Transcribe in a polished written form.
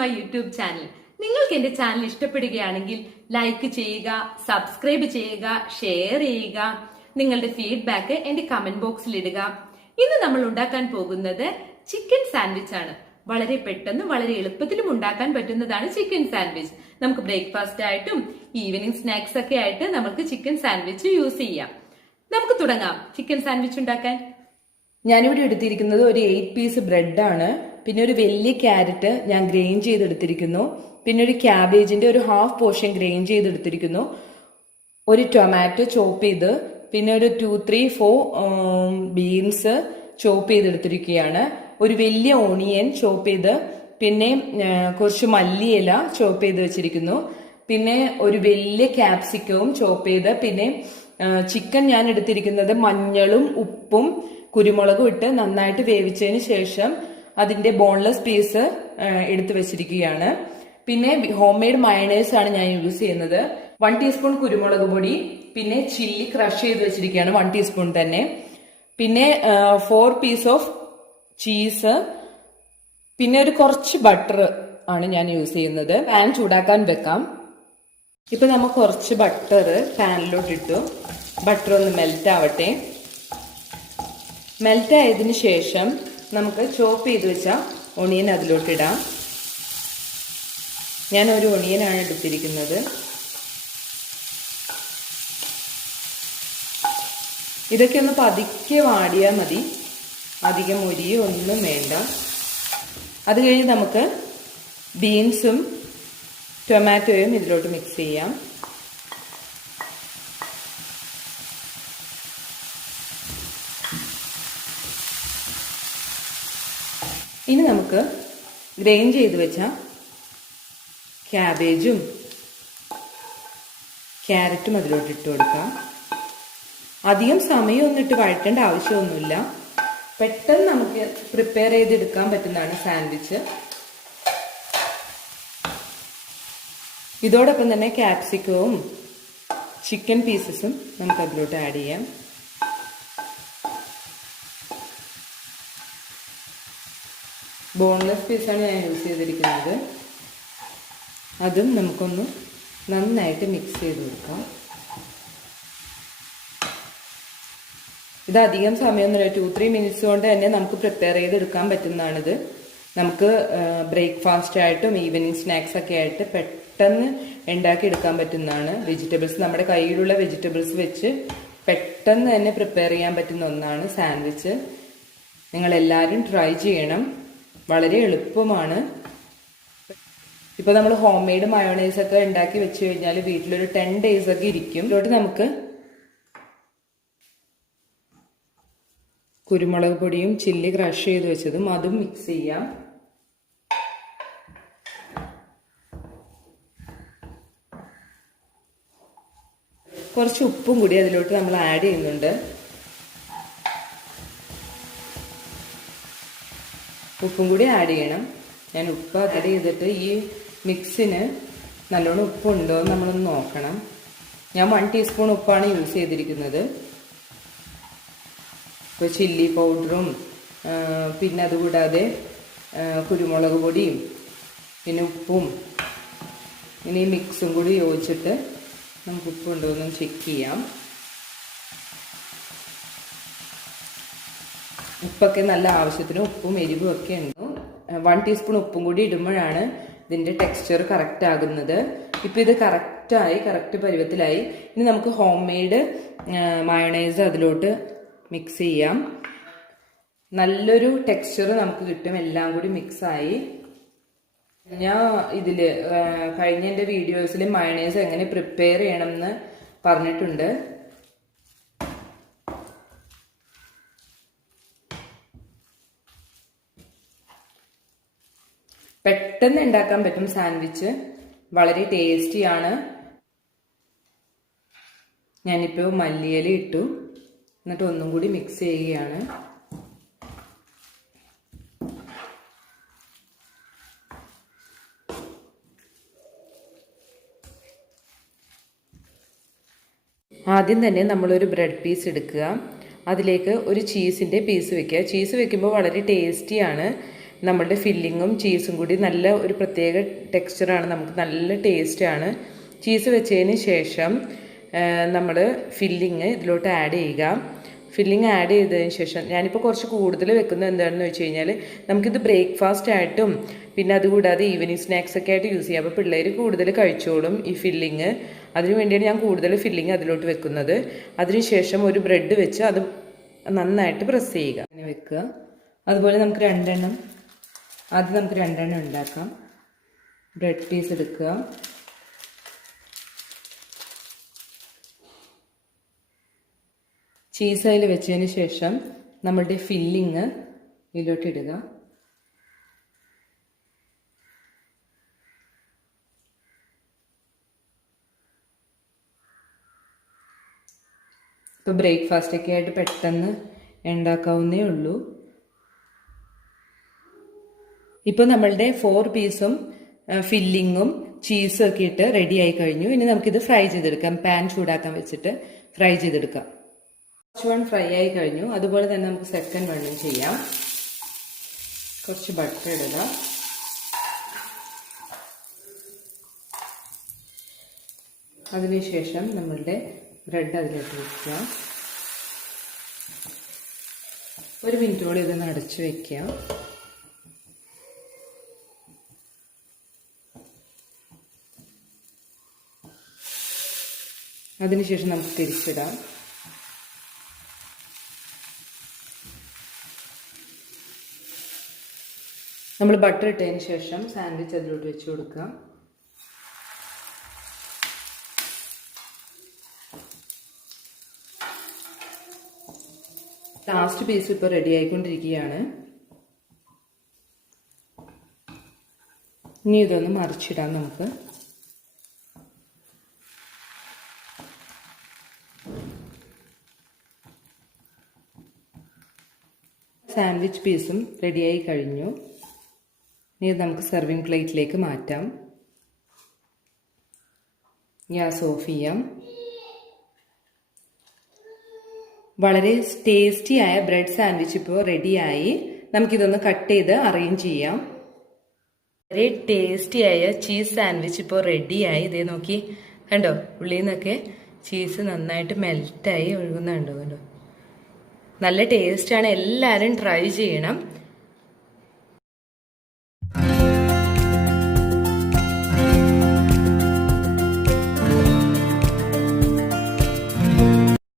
My YouTube channel. നിങ്ങൾക്ക് എന്റെ channel ഇഷ്ടപ്പെടുകയാണെങ്കിൽ ലൈക്ക് ചെയ്യുക, സബ്സ്ക്രൈബ് ചെയ്യുക, ഷെയർ ചെയ്യുക. നിങ്ങളുടെ ഫീഡ്ബാക്ക് എന്റെ കമന്റ് ബോക്സിൽ ഇടുക. ഇന്ന് നമ്മൾ ഉണ്ടാക്കാൻ പോകുന്നത് ചിക്കൻ സാൻഡ്വിച്ച് ആണ്. വളരെ പെട്ടെന്ന് വളരെ എളുപ്പത്തിലും ഉണ്ടാക്കാൻ പറ്റുന്നതാണ് ചിക്കൻ സാൻഡ്വിച്ച്. നമുക്ക് ബ്രേക്ക്ഫാസ്റ്റ് ആയിട്ടും ഈവനിങ് സ്നാക്സ് ഒക്കെ ആയിട്ട് നമുക്ക് ചിക്കൻ സാൻഡ്വിച്ച് യൂസ് ചെയ്യാം. നമുക്ക് തുടങ്ങാം ചിക്കൻ സാൻഡ്വിച്ച് ഉണ്ടാക്കാൻ. ഞാനിവിടെ എടുത്തിരിക്കുന്നത് ഒരു 8 പീസ് ബ്രെഡാണ്. പിന്നെ ഒരു വലിയ ക്യാരറ്റ് ഞാൻ ഗ്രെയിൻ ചെയ്തെടുത്തിരിക്കുന്നു. പിന്നെ ഒരു ക്യാബേജിന്റെ ഒരു ഹാഫ് പോർഷൻ ഗ്രെയിൻ ചെയ്തെടുത്തിരിക്കുന്നു. ഒരു ടൊമാറ്റോ ചോപ്പ് ചെയ്ത്, പിന്നെ ഒരു 2-3-4 ബീൻസ് ചോപ്പ് ചെയ്തെടുത്തിരിക്കുകയാണ്. ഒരു വലിയ ഓണിയൻ ചോപ്പ് ചെയ്ത്, പിന്നെ കുറച്ച് മല്ലിയില ചോപ്പ് ചെയ്ത് വെച്ചിരിക്കുന്നു. പിന്നെ ഒരു വലിയ ക്യാപ്സിക്കവും ചോപ്പ് ചെയ്ത്, പിന്നെ ചിക്കൻ ഞാൻ എടുത്തിരിക്കുന്നത് മഞ്ഞളും ഉപ്പും കുരുമുളകും ഇട്ട് നന്നായിട്ട് വേവിച്ചതിന് ശേഷം അതിന്റെ ബോൺലെസ് പീസ് എടുത്തു വെച്ചിരിക്കുകയാണ്. പിന്നെ ഹോം മെയ്ഡ് മയണൈസ് ആണ് ഞാൻ യൂസ് ചെയ്യുന്നത്. 1 ടീസ്പൂൺ കുരുമുളക് പൊടി, പിന്നെ ചില്ലി ക്രഷ് ചെയ്ത് വെച്ചിരിക്കുകയാണ് 1 ടീസ്പൂൺ തന്നെ. പിന്നെ 4 പീസ് ഓഫ് ചീസ്, പിന്നെ ഒരു കുറച്ച് ബട്ടർ ആണ് ഞാൻ യൂസ് ചെയ്യുന്നത്. പാൻ ചൂടാക്കാൻ വെക്കാം. ഇപ്പൊ നമുക്ക് കുറച്ച് ബട്ടർ പാനിലോട്ട് ഇട്ടു. ബട്ടർ ഒന്ന് മെൽറ്റ് ആവട്ടെ. മെൽറ്റ് ആയതിനു ശേഷം നമുക്ക് ചോപ്പ് ചെയ്ത് വെച്ച ഒണിയൻ അതിലോട്ട് ഇടാം. ഞാൻ ഒരു ഒണിയനാണ് എടുത്തിരിക്കുന്നത്. ഇതൊക്കെ ഒന്ന് പതുക്കെ വാടിയാൽ മതി, അധികം മൊരിയോ ഒന്നും വേണ്ട. അത് കഴിഞ്ഞ് നമുക്ക് ബീൻസും ടൊമാറ്റോയും ഇതിലോട്ട് മിക്സ് ചെയ്യാം. ഇനി നമുക്ക് ഗ്രെയിൻ ചെയ്ത് വെച്ച ക്യാബേജും ക്യാരറ്റും അതിലോട്ട് ഇട്ട് കൊടുക്കാം. അധികം സമയമൊന്നും ഇട്ട് വഴറ്റേണ്ട ആവശ്യമൊന്നുമില്ല. പെട്ടെന്ന് നമുക്ക് പ്രിപ്പയർ ചെയ്തെടുക്കാൻ പറ്റുന്നതാണ് സാൻഡ്വിച്ച്. ഇതോടൊപ്പം തന്നെ ക്യാപ്സിക്കവും ചിക്കൻ പീസസും നമുക്ക് അതിലോട്ട് ആഡ് ചെയ്യാം. ബോൺലെസ് പീസാണ് ഞാൻ യൂസ് ചെയ്തിരിക്കുന്നത്. അതും നമുക്കൊന്ന് നന്നായിട്ട് മിക്സ് ചെയ്ത് കൊടുക്കാം. ഇത് അധികം സമയമൊന്നുമില്ല, 2-3 മിനിറ്റ്സ് കൊണ്ട് തന്നെ നമുക്ക് പ്രിപ്പയർ ചെയ്തെടുക്കാൻ പറ്റുന്നതാണിത്. നമുക്ക് ബ്രേക്ക്ഫാസ്റ്റ് ആയിട്ടും ഈവനിങ് സ്നാക്സ് ഒക്കെ ആയിട്ട് പെട്ടെന്ന് ഉണ്ടാക്കി എടുക്കാൻ പറ്റുന്നതാണ്. വെജിറ്റബിൾസ്, നമ്മുടെ കയ്യിലുള്ള വെജിറ്റബിൾസ് വെച്ച് പെട്ടെന്ന് തന്നെ പ്രിപ്പയർ ചെയ്യാൻ പറ്റുന്ന ഒന്നാണ് സാൻഡ്വിച്ച്. നിങ്ങൾ എല്ലാവരും ട്രൈ ചെയ്യണം. വളരെ എളുപ്പമാണ്. ഇപ്പൊ നമ്മൾ ഹോം മെയ്ഡ് മയോണൈസ് ഒക്കെ ഉണ്ടാക്കി വെച്ച് കഴിഞ്ഞാൽ വീട്ടിലൊരു 10 days ഒക്കെ ഇരിക്കും. ഇതിലോട്ട് നമുക്ക് കുരുമുളക് പൊടിയും ചില്ലി ക്രഷ് ചെയ്ത് വെച്ചതും അതും മിക്സ് ചെയ്യാം. കുറച്ച് ഉപ്പും കൂടി അതിലോട്ട് നമ്മൾ ആഡ് ചെയ്യുന്നുണ്ട്. ഉപ്പും കൂടി ആഡ് ചെയ്യണം. ഞാൻ ഉപ്പ് ആഡ് ചെയ്തിട്ട് ഈ മിക്സിന് നല്ലോണം ഉപ്പുണ്ടോ എന്ന് നമ്മളൊന്ന് നോക്കണം. ഞാൻ 1 ടീസ്പൂൺ ഉപ്പാണ് യൂസ് ചെയ്തിരിക്കുന്നത്. ഇപ്പോൾ ചില്ലി പൗഡറും പിന്നെ അതുകൂടാതെ കുരുമുളക് പൊടിയും പിന്നെ ഉപ്പും ഇനി മിക്സും കൂടി യോജിച്ചിട്ട് നമുക്ക് ഉപ്പുണ്ടോ എന്ന് ചെക്ക് ചെയ്യാം. ഉപ്പൊക്കെ നല്ല ആവശ്യത്തിന് ഉപ്പും എരിവും ഒക്കെ ഉണ്ട്. 1 ടീസ്പൂൺ ഉപ്പും കൂടി ഇടുമ്പോഴാണ് ഇതിൻ്റെ ടെക്സ്ചർ കറക്റ്റ് ആകുന്നത്. ഇപ്പം ഇത് കറക്റ്റ് പരുവത്തിലായി. ഇനി നമുക്ക് ഹോം മെയ്ഡ് മയോണൈസ് അതിലോട്ട് മിക്സ് ചെയ്യാം. നല്ലൊരു ടെക്സ്ചർ നമുക്ക് കിട്ടും. എല്ലാം കൂടി മിക്സായി. ഞാൻ ഇതിൽ കഴിഞ്ഞ എൻ്റെ വീഡിയോസിൽ മയോണൈസ് എങ്ങനെ പ്രിപ്പയർ ചെയ്യണം എന്ന് പറഞ്ഞിട്ടുണ്ട്. പെട്ടെന്ന് ഉണ്ടാക്കാൻ പറ്റും സാൻഡ്വിച്ച്. വളരെ ടേസ്റ്റിയാണ്. ഞാനിപ്പോൾ മല്ലിയില ഇട്ടു. എന്നിട്ട് ഒന്നും കൂടി മിക്സ് ചെയ്യുകയാണ്. ആദ്യം തന്നെ നമ്മളൊരു ബ്രെഡ് പീസ് എടുക്കുക. അതിലേക്ക് ഒരു ചീസിൻ്റെ പീസ് വെക്കുക. ചീസ് വെക്കുമ്പോൾ വളരെ ടേസ്റ്റിയാണ്. നമ്മളുടെ ഫില്ലിങ്ങും ചീസും കൂടി നല്ല ഒരു പ്രത്യേക ടെക്സ്ചറാണ്, നമുക്ക് നല്ല ടേസ്റ്റാണ്. ചീസ് വെച്ചതിന് ശേഷം നമ്മൾ ഫില്ലിങ് ഇതിലോട്ട് ആഡ് ചെയ്യുക. ഫില്ലിങ് ആഡ് ചെയ്തതിന് ശേഷം ഞാനിപ്പോൾ കുറച്ച് കൂടുതൽ വെക്കുന്നത് എന്താണെന്ന് വെച്ച് കഴിഞ്ഞാൽ നമുക്കിത് ബ്രേക്ക്ഫാസ്റ്റ് ആയിട്ടും പിന്നെ അതുകൂടാതെ ഈവനിങ് സ്നാക്സ് ഒക്കെ ആയിട്ട് യൂസ് ചെയ്യാം. അപ്പോൾ പിള്ളേർ കൂടുതൽ കഴിച്ചോളും ഈ ഫില്ലിങ്. അതിനു വേണ്ടിയാണ് ഞാൻ കൂടുതൽ ഫില്ലിങ് അതിലോട്ട് വെക്കുന്നത്. അതിനുശേഷം ഒരു ബ്രെഡ് വെച്ച് അത് നന്നായിട്ട് പ്രസ് ചെയ്യുക, അങ്ങനെ വെക്കുക. അതുപോലെ നമുക്ക് രണ്ടെണ്ണം ഉണ്ടാക്കാം. ബ്രെഡ് പീസ് എടുക്കുക, ചീസ് അതിൽ വെച്ചതിന് ശേഷം നമ്മളുടെ ഫില്ലിങ് ഇതിലോട്ട് ഇടുക. ഇപ്പോൾ ബ്രേക്ക്ഫാസ്റ്റൊക്കെ ആയിട്ട് പെട്ടെന്ന് ഉണ്ടാക്കാവുന്നേ ഉള്ളൂ. ഇപ്പോൾ നമ്മളുടെ 4 പീസും ഫില്ലിങ്ങും ചീസും ഒക്കെ ഇട്ട് റെഡി ആയി കഴിഞ്ഞു. ഇനി നമുക്കിത് ഫ്രൈ ചെയ്തെടുക്കാം. പാൻ ചൂടാക്കാൻ വെച്ചിട്ട് ഫ്രൈ ചെയ്തെടുക്കാം. ഫസ്റ്റ് വൺ ഫ്രൈ ആയി കഴിഞ്ഞു. അതുപോലെ തന്നെ നമുക്ക് സെക്കൻഡ് വണ്ണും ചെയ്യാം. കുറച്ച് ബട്ടർ ഇടുക. അതിനുശേഷം നമ്മളുടെ ബ്രെഡ് അതിലോട്ട് വയ്ക്കുക. 1 മിനിറ്റോടെ ഇതൊന്ന് അടച്ചു വയ്ക്കുക. അതിനുശേഷം നമുക്ക് തിരിച്ചിടാം. നമ്മൾ ബട്ടർ ഇട്ടതിന് ശേഷം സാൻഡ്വിച്ച് അതിലോട്ട് വെച്ച് കൊടുക്കുക. ലാസ്റ്റ് പീസ് ഇപ്പോൾ റെഡി ആയിക്കൊണ്ടിരിക്കുകയാണ്. ഇനി ഇതൊന്ന് മറിച്ചിടാം നമുക്ക്. സാൻഡ്വിച്ച് പീസും റെഡിയായി കഴിഞ്ഞു. ഇനി നമുക്ക് സെർവിങ് പ്ലേറ്റിലേക്ക് മാറ്റാം. ഗ്യാസ് ഓഫ് ചെയ്യാം. വളരെ ടേസ്റ്റിയായ ബ്രെഡ് സാൻഡ്വിച്ച് ഇപ്പോൾ റെഡിയായി. നമുക്കിതൊന്ന് കട്ട് ചെയ്ത് അറേഞ്ച് ചെയ്യാം. വളരെ ടേസ്റ്റിയായ ചീസ് സാൻഡ്വിച്ച് ഇപ്പോൾ റെഡിയായി. ഇതേ നോക്കി, കണ്ടോ, ഉള്ളിൽ നിന്നൊക്കെ ചീസ് നന്നായിട്ട് മെൽറ്റായി ഒഴുകുന്നുണ്ടോ. നല്ല ടേസ്റ്റാണ്. എല്ലാവരും ട്രൈ ചെയ്യണം.